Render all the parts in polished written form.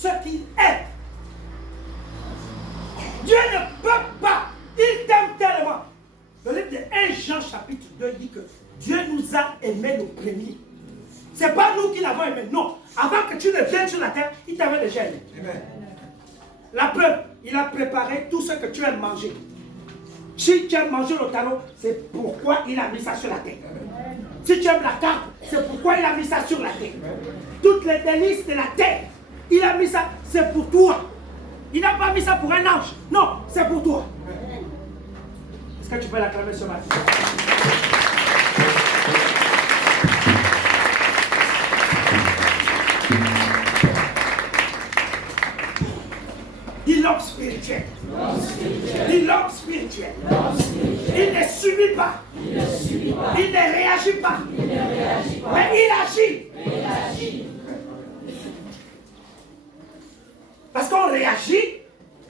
ce qu'il est. Dieu ne peut pas. Il t'aime tellement. Le livre de 1 Jean chapitre 2 dit que Dieu nous a aimés le premier. Ce n'est pas nous qui l'avons aimé. Non. Avant que tu ne viennes sur la terre, il t'avait déjà aimé. Amen. La preuve, il a préparé tout ce que tu aimes manger. Si tu aimes manger le talon, c'est pourquoi il a mis ça sur la terre. Si tu aimes la carpe, c'est pourquoi il a mis ça sur la terre. Toutes les délices de la terre, il a mis ça, c'est pour toi. Il n'a pas mis ça pour un ange. Non, c'est pour toi. Est-ce que tu peux l'acclamer ce matin? Dit l'homme spirituel. Dit l'homme spirituel. Il ne subit pas. Il ne réagit pas. Mais il agit. Parce qu'on réagit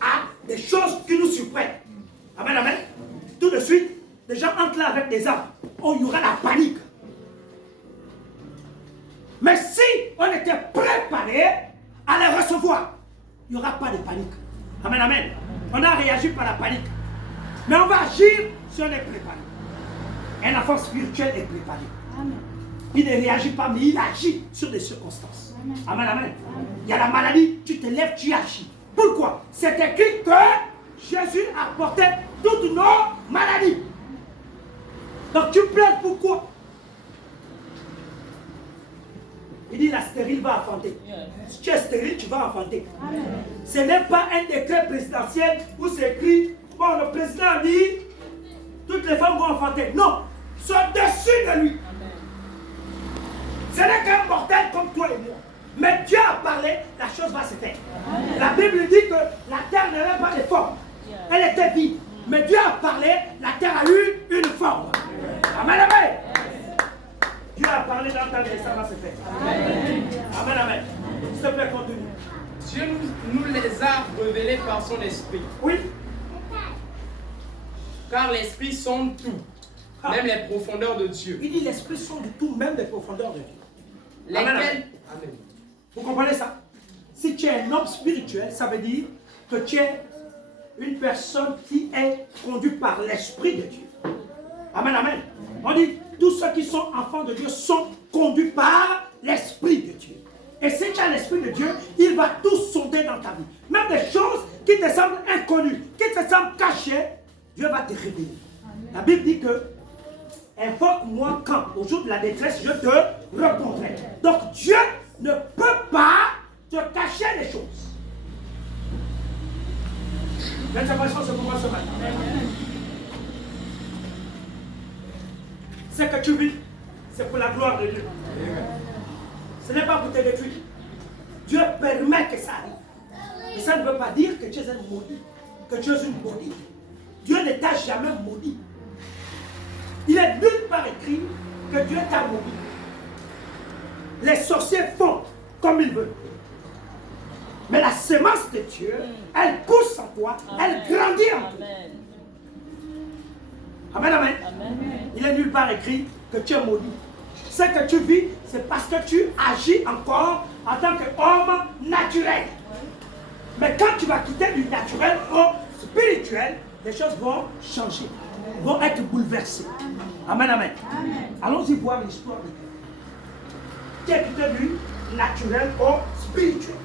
à des choses qui nous surprennent. Amen, amen. Tout de suite, les gens entrent là avec des armes. Oh, il y aura la panique. Mais si on était préparé à les recevoir, il n'y aura pas de panique. Amen, amen. On a réagi par la panique. Mais on va agir si on est préparé. Un enfant spirituel est préparé. Amen. Il ne réagit pas, mais il agit sur des circonstances. Amen, amen. Amen. Il y a la maladie, tu te lèves, tu agis. Pourquoi? C'est écrit que Jésus a porté toutes nos maladies. Donc tu pleures pourquoi? Il dit la stérile va enfanter. Si tu es stérile, tu vas enfanter. Amen. Ce n'est pas un décret présidentiel où c'est écrit, bon, le président a dit, toutes les femmes vont enfanter. Non, c'est au-dessus de lui. Amen. Ce n'est qu'un mortel comme toi et moi. Mais Dieu a parlé, la chose va se faire. Amen. La Bible dit que la terre n'avait pas de forme. Elle était vide. Mais Dieu a parlé, la terre a eu une forme. Amen, amen. Dieu a parlé dans ta vie et ça va se faire. Amen. Amen, amen. S'il te plaît, continue. Dieu nous les a révélés par son esprit. Oui. Car l'esprit sonde tout, même les profondeurs de Dieu. Il dit l'esprit sonde tout, même les profondeurs de Dieu. Lesquels... Amen. Amen. Vous comprenez ça? Si tu es un homme spirituel, ça veut dire que tu es une personne qui est conduite par l'esprit de Dieu. Amen, amen. On dit, tous ceux qui sont enfants de Dieu sont conduits par l'esprit de Dieu. Et si tu as l'esprit de Dieu, il va tout sonder dans ta vie. Même des choses qui te semblent inconnues, qui te semblent cachées, Dieu va te révéler. Amen. La Bible dit que invoque-moi quand, au jour de la détresse, je te répondrai. Donc Dieu ne peut pas te cacher les choses. L'intervention se commence ce matin. Ce que tu vis, c'est pour la gloire de Dieu. Ce n'est pas pour te détruire. Dieu permet que ça arrive. Mais ça ne veut pas dire que tu es un maudit, que tu es une maudite. Dieu ne t'a jamais maudit. Il est nulle part écrit que Dieu t'a maudit. Les sorciers font comme ils veulent. Mais la semence de Dieu, elle pousse en toi, elle grandit en toi. Amen, amen. Amen. Il est nulle part écrit que tu es maudit. Ce que tu vis, c'est parce que tu agis encore en tant qu'homme naturel. Mais quand tu vas quitter du naturel au spirituel, les choses vont changer, vont être bouleversées. Amen, amen. Amen. Allons-y voir l'histoire de Dieu. Qui est quitté du naturel au spirituel.